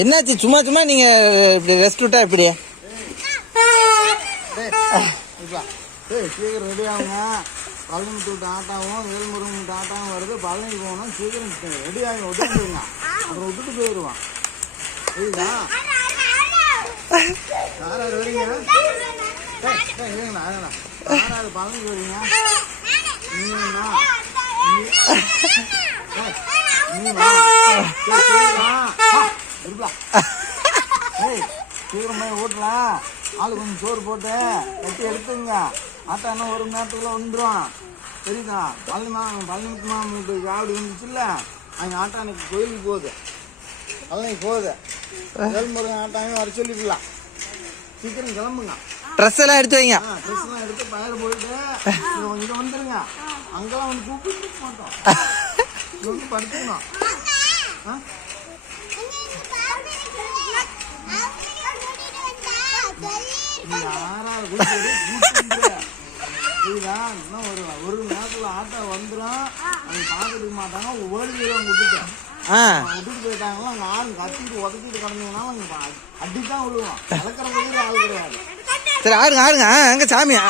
என்னாச்சு? சும்மா சும்மா நீங்க இப்படி ரெஸ்ட் விட்டா இப்படி சீக்கிரம் ரெடி ஆகுங்க. பழனி விட்டு ஆட்டாவும் வேல்முருகன் விட்டு ஆட்டாவும் வருது. பழனிக்கு போகணும். சீக்கிரம் ரெடி ஆகி விட்டுருங்க. அப்புறம் விட்டுட்டு போயிடுவான். சரிங்களா? யாராவது வரீங்க? யாராவது பழனிக்கு வரீங்க? நீங்களா? சீக்கிரமா ஓட்டலாம். ஆளு கொஞ்சம் சோறு போட்டு கட்டி எடுத்துங்க. ஆட்டா என்ன 1 மணி நேரத்துக்குள்ள வந்துடும். சரிதா? பழனிக்கு மாமனுக்கு காவடி வந்துச்சுல்ல, அங்கே ஆட்டா அன்னைக்கு கோயிலுக்கு போகுது. பழனிக்கு போகுது. வேல்முருகன் ஆட்டாவையும் வர சொல்லிக்கலாம். சீக்கிரம் கிளம்புங்க. ட்ரெஸ் எல்லாம் எடுத்து வைங்க. ட்ரெஸ் எல்லாம் எடுத்து பயிர் போயிட்டு இங்கே வந்துருங்க. அங்கெல்லாம் வந்து கூப்பிட்டு மாட்டோம். வந்து படுத்துக்கணும். யாராவது இன்னும் 1 மணி நேரத்துல ஆட்டோ வந்துடும். அவங்க பார்த்துக்க மாட்டாங்க. ஓடிடுவாங்க. விட்டுட்டு போயிட்டாங்களா அங்கே ஆள் கத்திட்டு உதச்சிட்டு கிடந்தீங்கன்னா அவங்க அடிதான் விழுவோம். கலக்கிற போது ஆள் கிடையாது. சரி ஆடுங்க ஆடுங்க. அங்க சாமியா